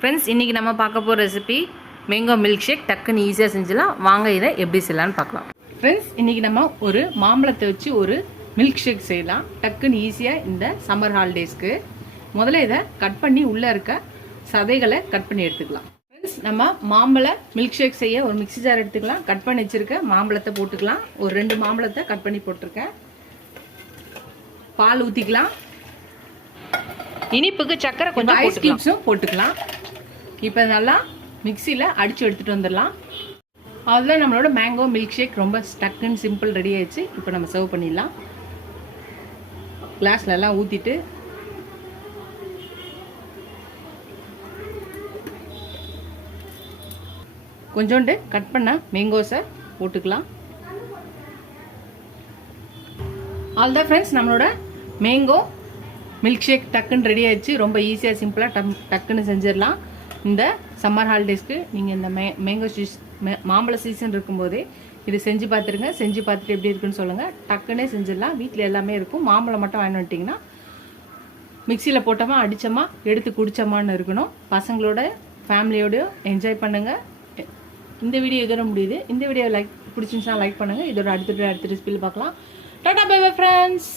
Friends, இன்றைக்கி நம்ம பார்க்க போகிற ரெசிபி மேங்கோ மில்க் ஷேக். டக்குன்னு ஈஸியாக செஞ்சிடலாம். வாங்க இதை எப்படி செய்யலான்னு பார்க்கலாம். ஃப்ரெண்ட்ஸ், இன்றைக்கி நம்ம ஒரு மாம்பழத்தை வச்சு ஒரு மில்க் ஷேக் செய்யலாம். டக்குன்னு ஈஸியாக இந்த சம்மர் ஹாலிடேஸ்க்கு. முதல்ல இதை கட் பண்ணி உள்ளே இருக்க சதைகளை கட் பண்ணி எடுத்துக்கலாம். ஃப்ரெண்ட்ஸ், நம்ம மாம்பழ மில்க் ஷேக் செய்ய ஒரு மிக்ஸி ஜார் எடுத்துக்கலாம். கட் பண்ணி வச்சுருக்க மாம்பழத்தை போட்டுக்கலாம். ஒரு 2 மாம்பழத்தை கட் பண்ணி போட்டிருக்கேன். பால் ஊற்றிக்கலாம். இனிப்புக்கு சக்கரை கொஞ்சம் ஐஸ் கியூப்ஸும் போட்டுக்கலாம். இப்போ நல்லா மிக்சியில் அடித்து எடுத்துகிட்டு வந்துடலாம். அதுதான் நம்மளோட மேங்கோ மில்க் ஷேக் ரொம்ப டக்குன்னு சிம்பிள் ரெடி ஆயிடுச்சு. இப்போ நம்ம சர்வ் பண்ணிடலாம். கிளாஸ்லலாம் ஊற்றிட்டு கொஞ்சோண்டு கட் பண்ண மேங்கோஸை போட்டுக்கலாம். அதுதான் ஃப்ரெண்ட்ஸ், நம்மளோட மேங்கோ மில்க் ஷேக் டக்குன்னு ரெடி ஆயிடுச்சு. ரொம்ப ஈஸியாக சிம்பிளாக டக்குன்னு செஞ்சிடலாம். இந்த சம்மர் ஹாலிடேஸ்க்கு நீங்கள் இந்த மேங்கோ மாம்பழ சீசன் இருக்கும்போதே இது செஞ்சு பார்த்துருங்க. செஞ்சு பார்த்துட்டு எப்படி இருக்குன்னு சொல்லுங்கள். டக்குன்னே செஞ்சிடலாம். வீட்டில் எல்லாமே இருக்கும். மாம்பழம் மட்டும் வாங்கி வந்துட்டிங்கன்னா மிக்சியில் போட்டோமா அடித்தோமா எடுத்து குடித்தோமான்னு இருக்கணும். பசங்களோட ஃபேமிலியோடய என்ஜாய் பண்ணுங்கள். இந்த வீடியோ இதோட முடியுது. இந்த வீடியோ பிடிச்சிருந்துச்சுன்னா லைக் பண்ணுங்கள். இதோட அடுத்த ரெசிபியில் பார்க்கலாம். Tata bye bye friends.